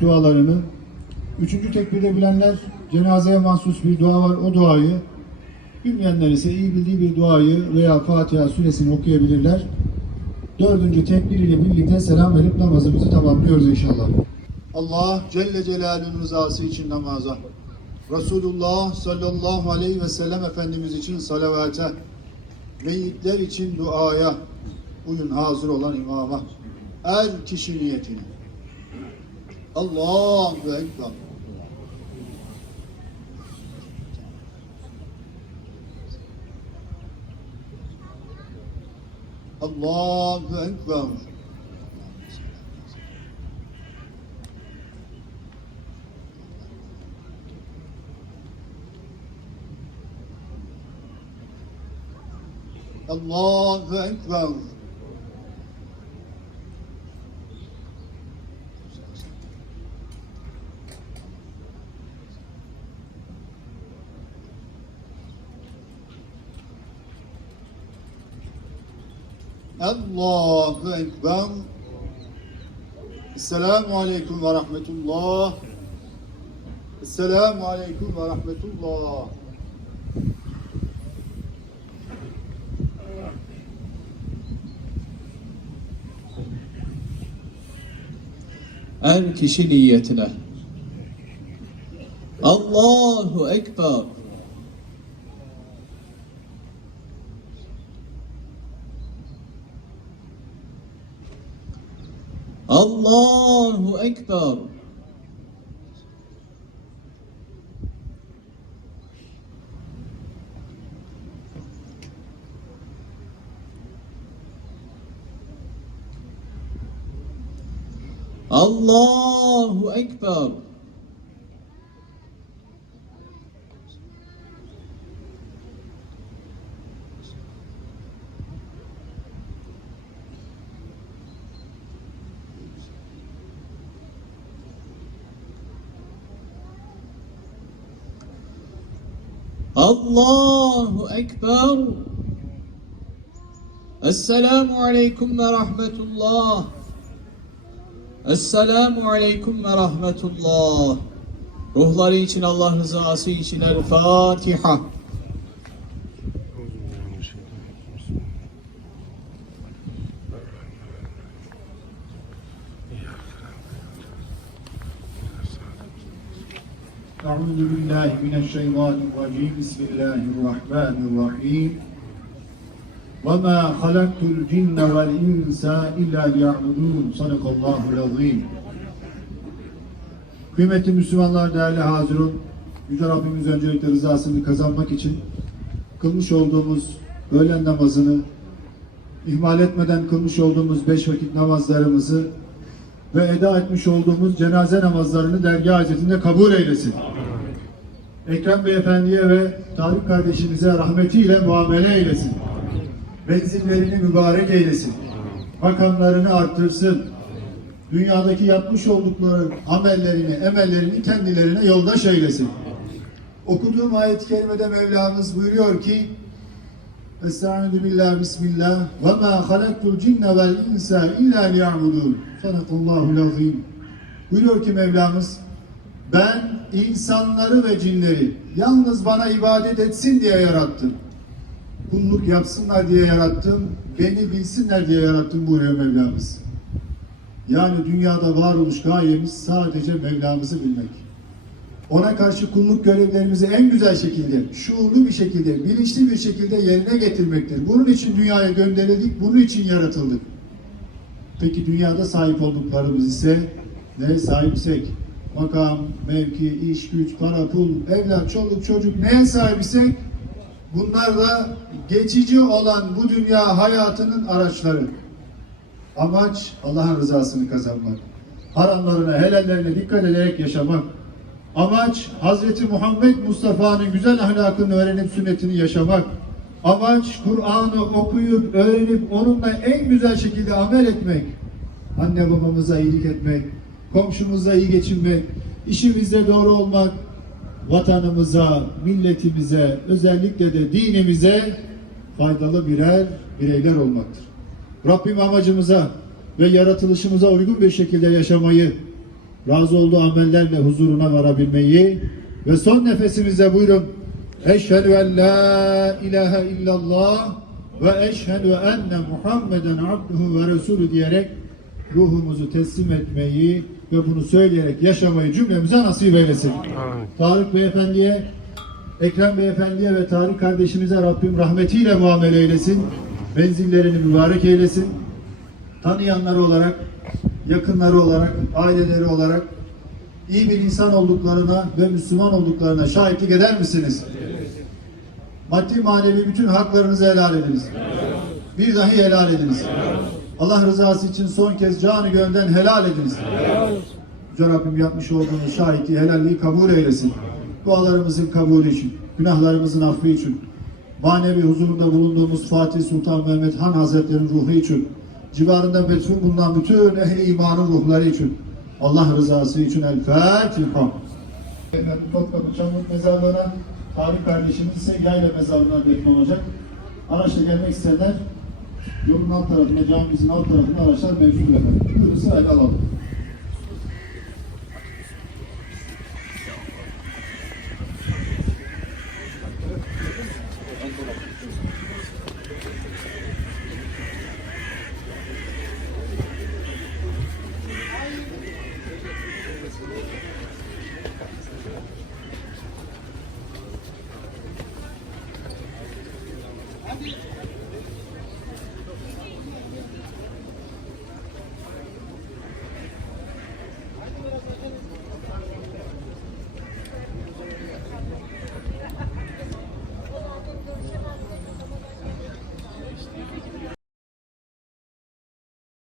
dualarını, üçüncü tekbirde bilenler cenazeye mahsus bir dua var, o duayı, bilmeyenler ise iyi bildiği bir duayı veya Fatiha suresini okuyabilirler. Dördüncü tekbir ile birlikte selam verip namazımızı tamamlıyoruz inşallah. Allah Celle Celaluhu'nun rızası için namaza, Resulullah sallallahu aleyhi ve sellem Efendimiz için salavata, meyyitler için duaya, bugün hazır olan imama, er kişi niyetine. Allahu Ekber. Allahu Ekber. Allahu Ekber. Allahu Ekber. Esselamu Aleyküm ve Rahmetullah. Esselamu Aleyküm ve Rahmetullah. Er kişi niyetine. Allahu Ekber. Allahu Ekber. Allahu Ekber. Allahu Ekber. Esselamu Aleyküm ve Rahmetullah. Esselamu Aleyküm ve Rahmetullah. Ruhları için Allah rızası için El Fatiha. أعوذ بالله من الشيطان الرجيم بسم الله الرحمن الرحيم وما خلقت الجن والإنس إلا ليعبدون صدق الله العظيم Kıymetli Müslümanlar, değerli hazırın, Yüce Rabbimiz öncelikle rızasını kazanmak için kılmış olduğumuz öğlen namazını ihmal etmeden kılmış olduğumuz beş vakit namazlarımızı ve eda etmiş olduğumuz cenaze namazlarını dergah hizmetinde kabul eylesin. Ekrem Beyefendi'ye ve Tarık kardeşimize rahmetiyle muamele eylesin. Benzinlerini mübarek eylesin. Makamlarını arttırsın. Dünyadaki yapmış oldukları amellerini, emellerini kendilerine yoldaş eylesin. Okuduğum ayet-i kerimede Mevlamız buyuruyor ki Estaizu billah bismillah ve ma halaktul cinne vel insa illa liya'budun. Sadakallahu'l azim. Buyuruyor ki Mevlamız ben insanları ve cinleri yalnız bana ibadet etsin diye yarattım. Kulluk yapsınlar diye yarattım. Beni bilsinler diye yarattım buyuruyor Mevlamız. Yani dünyada varoluş gayemiz sadece Mevlamızı bilmek. Ona karşı kulluk görevlerimizi en güzel şekilde, şuurlu bir şekilde, bilinçli bir şekilde yerine getirmektir. Bunun için dünyaya gönderildik, bunun için yaratıldık. Peki dünyada sahip olduklarımız ise ne sahipsek? Makam, mevki, iş, güç, para, pul, evlat, çoluk, çocuk neye sahip isek bunlar da geçici olan bu dünya hayatının araçları. Amaç Allah'ın rızasını kazanmak. Haramlarına, helallerine dikkat ederek yaşamak. Amaç Hazreti Muhammed Mustafa'nın güzel ahlakını öğrenip sünnetini yaşamak. Amaç Kur'an'ı okuyup, öğrenip onunla en güzel şekilde amel etmek. Anne babamıza iyilik etmek, komşumuza iyi geçinmek, işimizde doğru olmak, vatanımıza, milletimize, özellikle de dinimize faydalı birer bireyler olmaktır. Rabbim amacımıza ve yaratılışımıza uygun bir şekilde yaşamayı, razı olduğu amellerle huzuruna varabilmeyi ve son nefesimizde buyurun Eşhedü en la ilahe illallah ve eşhedü enne Muhammeden abduhu ve resulü diyerek ruhumuzu teslim etmeyi ve bunu söyleyerek yaşamayı cümlemize nasip eylesin. Tarık Beyefendi'ye, Ekrem Beyefendi'ye ve Tarık kardeşimize Rabbim rahmetiyle muamele eylesin. Menzillerini mübarek eylesin. Tanıyanları olarak, yakınları olarak, aileleri olarak iyi bir insan olduklarına ve Müslüman olduklarına şahitlik eder misiniz? Maddi manevi bütün haklarınızı helal ediniz. Bir dahi helal ediniz. Allah rızası için son kez canı gönülden helal ediniz. Yüce Rabbim yapmış olduğunuz şahitliği, helalliği kabul eylesin. Dualarımızın kabulü için, günahlarımızın affı için, manevi huzurunda bulunduğumuz Fatih Sultan Mehmet Han Hazretleri'nin ruhu için, civarında metfun bulunan bütün ehli imanın ruhları için, Allah rızası için El Fatiha. Efendim Topkapı Çamlık Mezarlığı'na Tarık kardeşimiz ise Yayla Mezarlığı'na defne olacak. Araçla gelmek isteyenler yolun alt tarafında, camimizin alt tarafında araçlar mevcut efendim. Buyurun sırayla alalım.